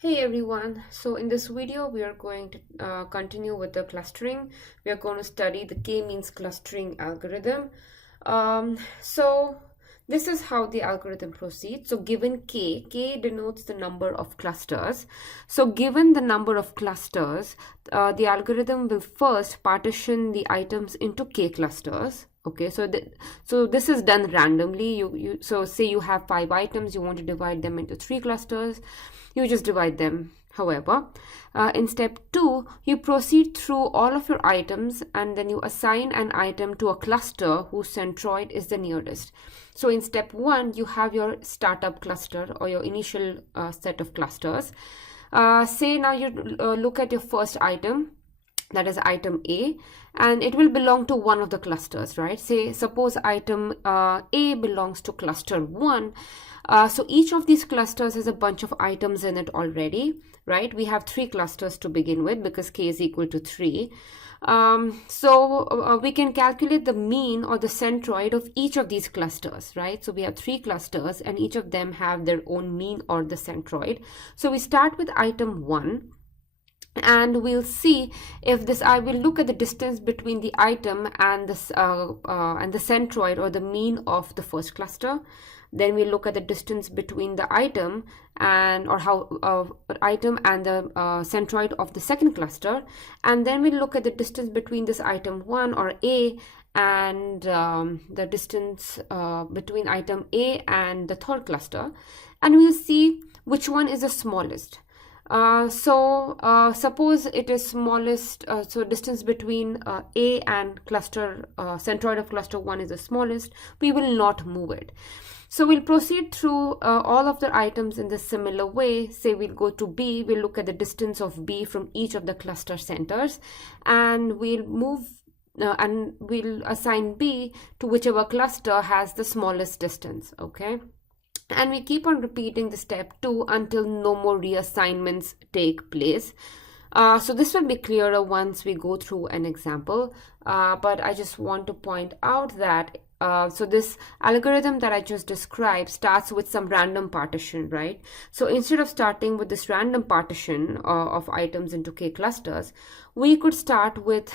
Hey everyone, so in this video we are going to continue with the clustering. We are going to study the K-means clustering algorithm. So this is how the algorithm proceeds. So given K denotes the number of clusters. So given the number of clusters, the algorithm will first partition the items into K clusters. Okay, so this is done randomly. So say you have 5 items, you want to divide them into 3 clusters. You just divide them. However, in step 2, you proceed through all of your items and then you assign an item to a cluster whose centroid is the nearest. So in step 1, you have your startup cluster or your initial set of clusters. Say now you look at your first item, that is item A, and it will belong to one of the clusters, right? Suppose item A belongs to cluster 1. So each of these clusters has a bunch of items in it already, right? We have 3 clusters to begin with because K is equal to 3. We can calculate the mean or the centroid of each of these clusters, right? So we have 3 clusters and each of them have their own mean or the centroid. So we start with item 1. And we'll see if this. I will look at the distance between the item and this and the centroid or the mean of the first cluster. Then we look at the distance between the item and item and the centroid of the second cluster, and then we look at the distance between this item 1 or A and the distance between item A and the third cluster, and we'll see which one is the smallest. Suppose it is smallest, so distance between A and centroid of cluster 1 is the smallest, we will not move it. So we'll proceed through all of the items in the similar way. Say we'll go to B, we'll look at the distance of B from each of the cluster centers, and we'll move and we'll assign B to whichever cluster has the smallest distance, okay? And we keep on repeating the step 2 until no more reassignments take place. So this will be clearer once we go through an example, but I just want to point out that so this algorithm that I just described starts with some random partition, right? So instead of starting with this random partition of items into K clusters, we could start with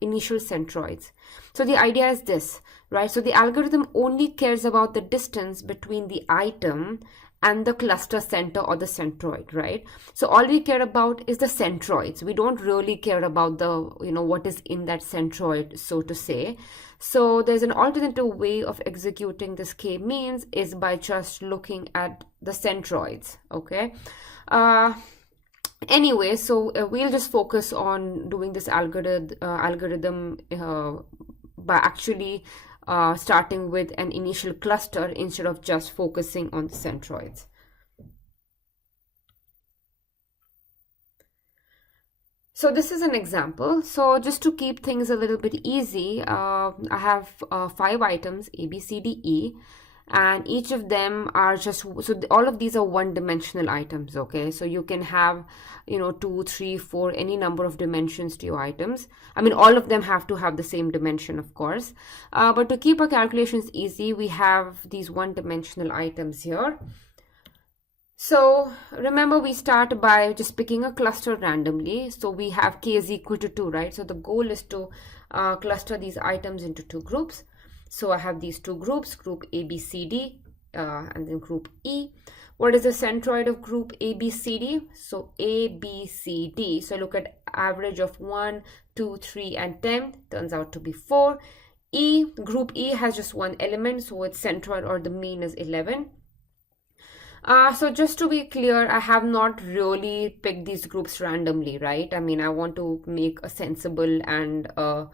initial centroids. So the idea is this, right? So the algorithm only cares about the distance between the item and the cluster center or the centroid, right? So all we care about is the centroids. We don't really care about the, what is in that centroid, so to say. So there's an alternative way of executing this K-means is by just looking at the centroids, okay? Anyway, so we'll just focus on doing this algorithm by actually starting with an initial cluster instead of just focusing on the centroids. So this is an example. So just to keep things a little bit easy, I have 5 items, A, B, C, D, E. And each of them are all of these are one-dimensional items, okay? So you can have 2, 3, 4, any number of dimensions to your items. I mean, all of them have to have the same dimension, of course, but to keep our calculations easy, we have these one-dimensional items here. So remember, we start by just picking a cluster randomly. So we have K is equal to 2, right? So the goal is to cluster these items into 2 groups. So I have these 2 groups, group A, B, C, D, and then group E. What is the centroid of group A, B, C, D? So A, B, C, D. So I look at average of 1, 2, 3, and 10. Turns out to be 4. Group E has just one element, so its centroid or the mean is 11. So just to be clear, I have not really picked these groups randomly, right? I mean, I want to make a sensible and a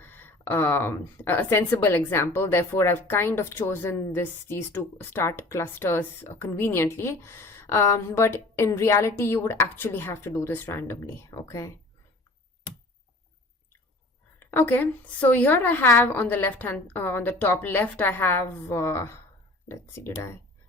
sensible example. Therefore, I've kind of chosen these 2 start clusters conveniently. But in reality, you would actually have to do this randomly, okay? Okay, so here I have on the left hand, on the top left, I have, let's see,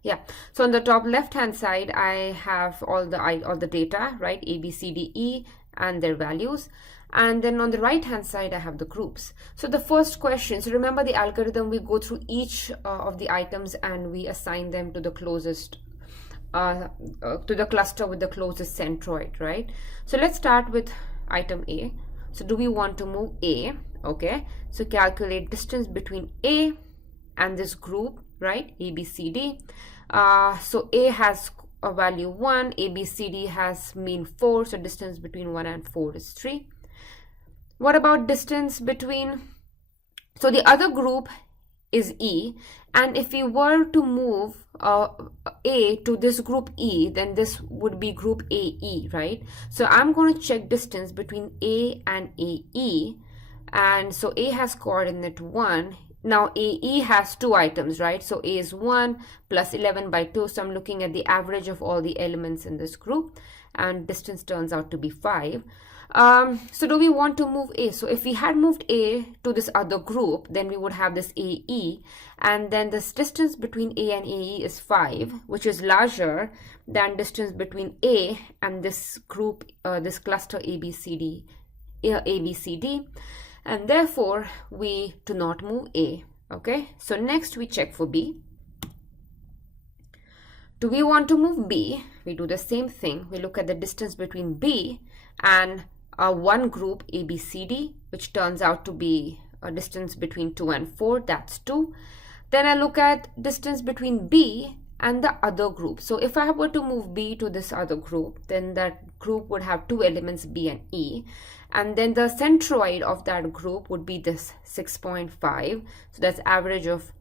yeah, so on the top left hand side, I have all the data, right? A, B, C, D, E, and their values. And then on the right hand side, I have the groups. So the first question, so remember the algorithm, we go through each of the items and we assign them to the closest to the cluster with the closest centroid, right? So let's start with item A. So do we want to move A? Okay, so calculate distance between A and this group, right? A, B, C, D. So A has a value 1, A, B, C, D has mean 4, so distance between 1 and 4 is 3. What about distance between, so the other group is E, and if we were to move A to this group E, then this would be group AE, right? So I'm going to check distance between A and AE, and so A has coordinate 1. Now AE has 2 items, right? So A is 1 plus 11 by 2, so I'm looking at the average of all the elements in this group, and distance turns out to be 5. So do we want to move A? So if we had moved A to this other group, then we would have this AE, and then this distance between A and AE is 5, which is larger than distance between A and this group, this cluster ABCD, and therefore we do not move A. Okay, so next we check for B. Do we want to move B? We do the same thing. We look at the distance between B and one group ABCD, which turns out to be a distance between 2 and 4, that's 2. Then I look at distance between B and the other group. So if I were to move B to this other group, then that group would have 2 elements, B and E, and then the centroid of that group would be this 6.5. So that's average of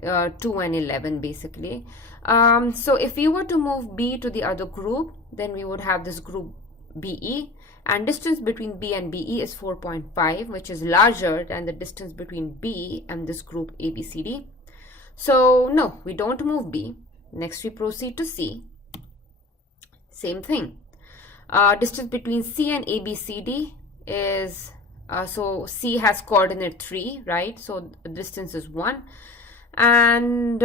2 and 11 basically. So if we were to move B to the other group, then we would have this group BE, and distance between B and BE is 4.5, which is larger than the distance between B and this group ABCD. So no, we don't move B. Next we proceed to C. Same thing. Distance between C and ABCD is, so C has coordinate 3, right? So the distance is 1. And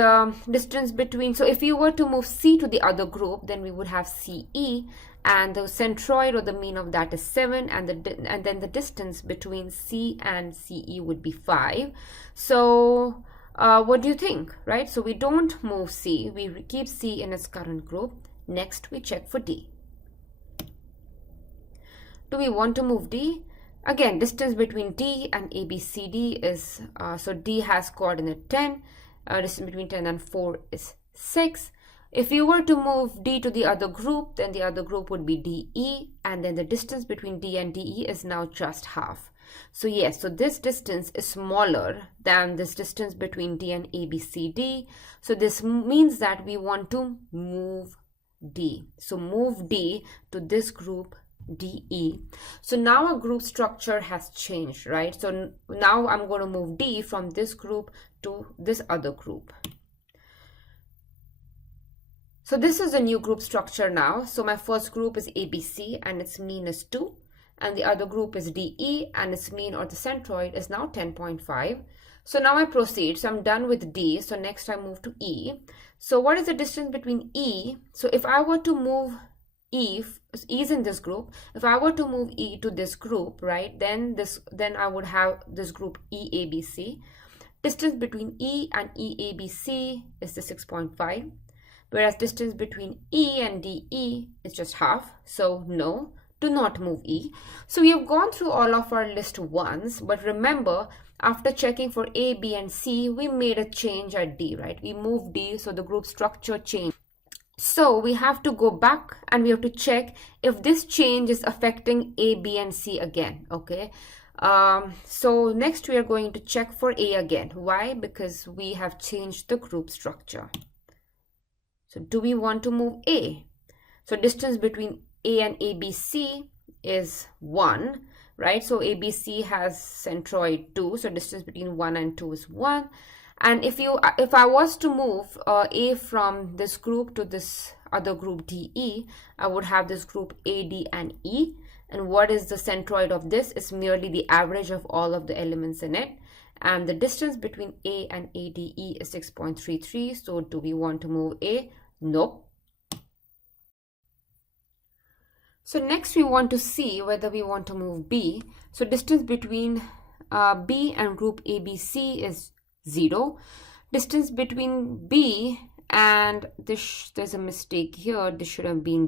distance between, so if you were to move C to the other group, then we would have CE, and the centroid or the mean of that is 7, and then the distance between C and CE would be 5. So what do you think, right? So we don't move C, we keep C in its current group. Next we check for D. Do we want to move D? Again, distance between D and ABCD is, so D has coordinate 10, distance between 10 and 4 is 6. If you were to move D to the other group, then the other group would be DE, and then the distance between D and DE is now just half. So yes, so this distance is smaller than this distance between D and ABCD. So this means that we want to move D. So move D to this group DE. So now our group structure has changed, right? So now I'm going to move D from this group to this other group. So this is a new group structure now. So my first group is ABC and its mean is 2. And the other group is DE and its mean or the centroid is now 10.5. So now I proceed. So I'm done with D. So next I move to E. So what is the distance between E? So if I were to move E is in this group. If I were to move E to this group, right, then I would have this group EABC. Distance between E and EABC is the 6.5. Whereas distance between E and DE is just half. So no, do not move E. So we have gone through all of our list once, but remember, after checking for A, B, and C, we made a change at D, right? We moved D, so the group structure changed. So we have to go back and we have to check if this change is affecting A, B, and C again, okay? So next we are going to check for A again. Why? Because we have changed the group structure. So do we want to move A? So distance between A and ABC is 1, right? So ABC has centroid 2, so distance between 1 and 2 is 1. And if I was to move A from this group to this other group DE, I would have this group AD and E. And what is the centroid of this? It's merely the average of all of the elements in it. And the distance between A and ADE is 6.33. So do we want to move A? Nope. So next we want to see whether we want to move B. So distance between B and group ABC is 0. Distance between B and there's a mistake here. This should have been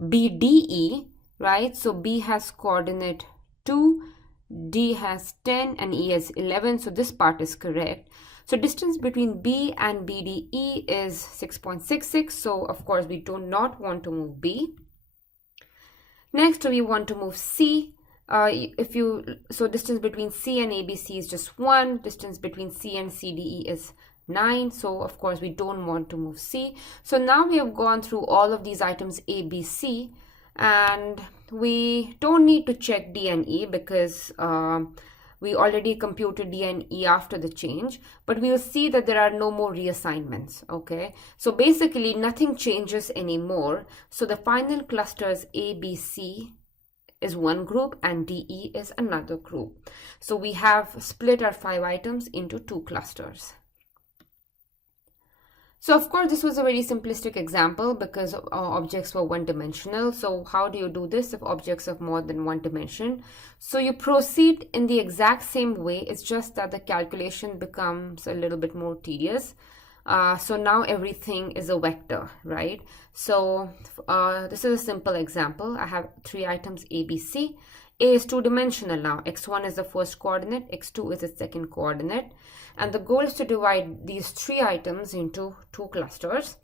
BDE, right? So B has coordinate 2, D has 10, and E has 11. So this part is correct. So distance between B and BDE is 6.66. So of course we do not want to move B. Next we want to move C. So distance between C and ABC is just 1. Distance between C and CDE is 9. So of course we don't want to move C. So now we have gone through all of these items A, B, C, and we don't need to check D and E because we already computed D and E after the change, but we will see that there are no more reassignments, okay? So basically nothing changes anymore. So the final clusters A, B, C is one group and DE is another group. So we have split our 5 items into 2 clusters. So of course this was a very simplistic example because objects were one-dimensional. So how do you do this if objects have more than one dimension? So you proceed in the exact same way. It's just that the calculation becomes a little bit more tedious. So now everything is a vector, right? So this is a simple example. I have 3 items A, B, C. A is 2-dimensional now. X1 is the first coordinate, X2 is the second coordinate. And the goal is to divide these 3 items into 2 clusters.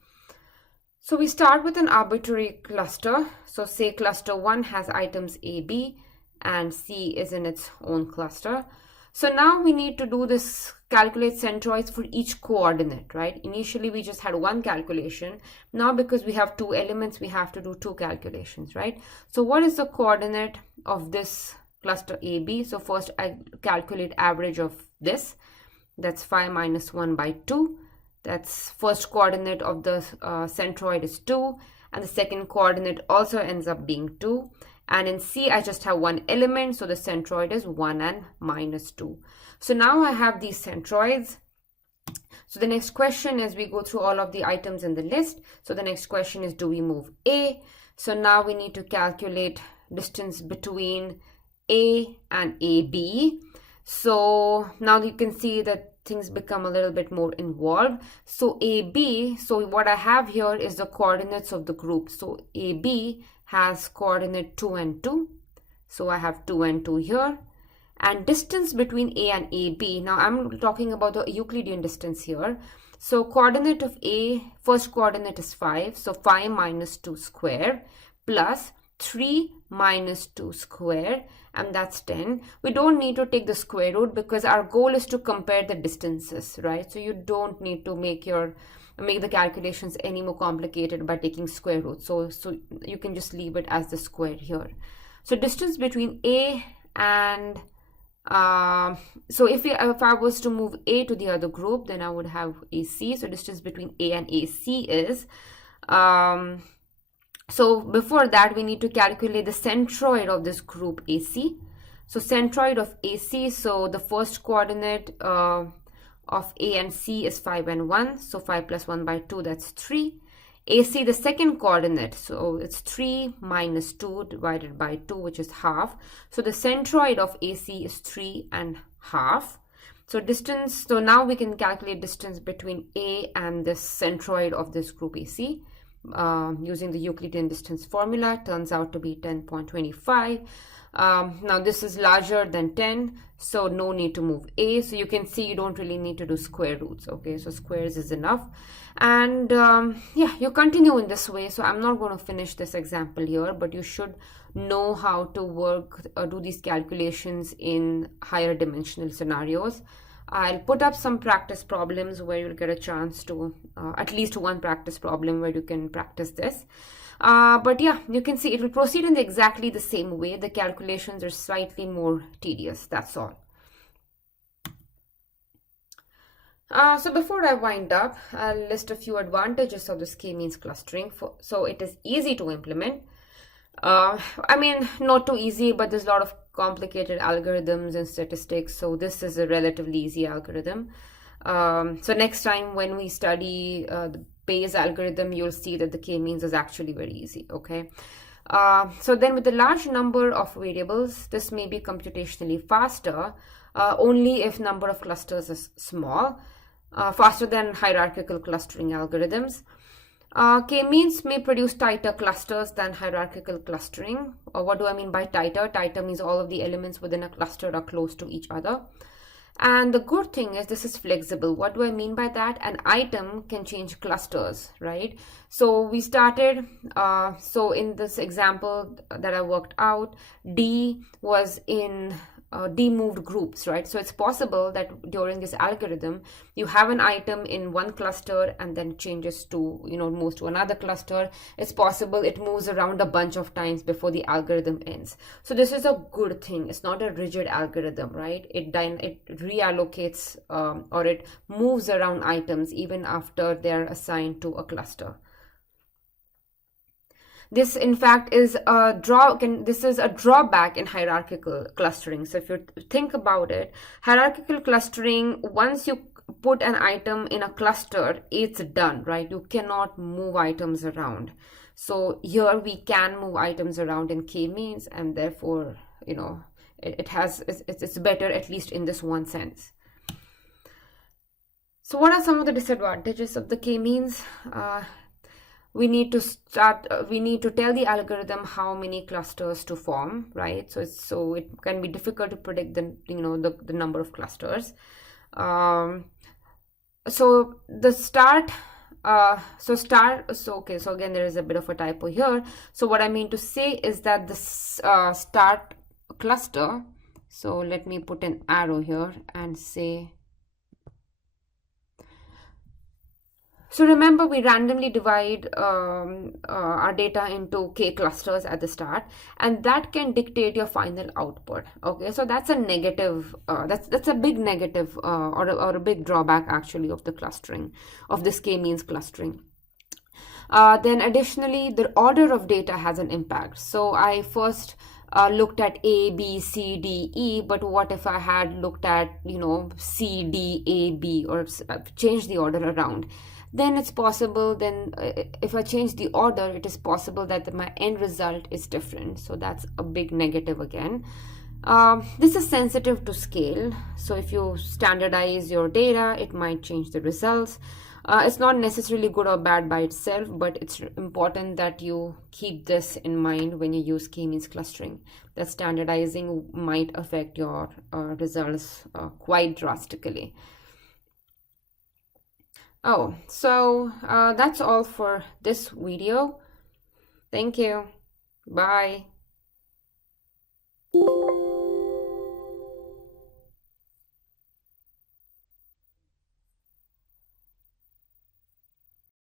So we start with an arbitrary cluster. So say cluster 1 has items A, B, and C is in its own cluster. So now we need to do this, calculate centroids for each coordinate, right? Initially we just had one calculation. Now because we have 2 elements, we have to do 2 calculations, right? So what is the coordinate of this cluster AB? So first I calculate average of this. That's 5 minus 1 by 2. That's first coordinate of the centroid is 2. And the second coordinate also ends up being 2. And in C, I just have one element, so the centroid is 1 and minus 2. So now I have these centroids. So the next question is, we go through all of the items in the list. So the next question is, do we move A? So now we need to calculate distance between A and AB. So now you can see that things become a little bit more involved. So AB, so what I have here is the coordinates of the group. So AB has coordinate 2 and 2. So I have 2 and 2 here. And distance between A and AB, now I'm talking about the Euclidean distance here. So coordinate of A, first coordinate is 5. So 5 minus 2 square plus 3 minus 2 square, and that's 10. We don't need to take the square root because our goal is to compare the distances, right? So you don't need to make the calculations any more complicated by taking square roots. So you can just leave it as the square here. So distance between A and so if I was to move A to the other group, then I would have AC. So distance between A and AC is so before that we need to calculate the centroid of this group AC. So centroid of AC, so the first coordinate of A and C is 5 and 1. So 5 plus 1 by 2, that's 3. AC, the second coordinate, so it's 3 minus 2 divided by 2, which is half. So the centroid of AC is 3 and half. So distance, so now we can calculate distance between A and the centroid of this group AC. Using the Euclidean distance formula, turns out to be 10.25. Now this is larger than 10, so no need to move A. So you can see you don't really need to do square roots, okay? So squares is enough. And yeah, you continue in this way. So I'm not going to finish this example here, but you should know how to work, do these calculations in higher dimensional scenarios. I'll put up some practice problems where you'll get a chance to, at least one practice problem where you can practice this. But yeah, you can see it will proceed in exactly the same way. The calculations are slightly more tedious, that's all. So before I wind up, I'll list a few advantages of this K-means clustering. So it is easy to implement. I mean, not too easy, but there's a lot of complicated algorithms and statistics. So this is a relatively easy algorithm. So next time when we study the Bayes algorithm, you'll see that the K-means is actually very easy, okay? So then with a large number of variables, this may be computationally faster, only if number of clusters is small. faster than hierarchical clustering algorithms. K-means may produce tighter clusters than hierarchical clustering. What do I mean by tighter? Tighter means all of the elements within a cluster are close to each other. And the good thing is this is flexible. What do I mean by that? An item can change clusters, right? So we started, so in this example that I worked out, D was in D moved groups, right? So it's possible that during this algorithm, you have an item in one cluster and then changes to, moves to another cluster. It's possible it moves around a bunch of times before the algorithm ends. So this is a good thing. It's not a rigid algorithm, right? It reallocates or it moves around items even after they're assigned to a cluster. This, in fact, is a drawback in hierarchical clustering. So if you think about it, hierarchical clustering, once you put an item in a cluster, it's done, right? You cannot move items around. So here we can move items around in K-means, and therefore, it's better, at least in this one sense. So what are some of the disadvantages of the K-means? We need to tell the algorithm how many clusters to form, right? So it can be difficult to predict the number of clusters. So again, there is a bit of a typo here. So what I mean to say is that the start cluster, so let me put an arrow here and say, so remember, we randomly divide our data into K clusters at the start, and that can dictate your final output. Okay, so that's a negative, that's a big negative or a big drawback actually of the clustering, of this K-means clustering. Then additionally, the order of data has an impact. So I first looked at A, B, C, D, E, but what if I had looked at, C, D, A, B, or changed the order around? Then it's possible, if I change the order, it is possible that my end result is different. So that's a big negative again. This is sensitive to scale. So if you standardize your data, it might change the results. It's not necessarily good or bad by itself, but it's important that you keep this in mind when you use K-means clustering, that standardizing might affect your results quite drastically. Oh, so that's all for this video. Thank you. Bye.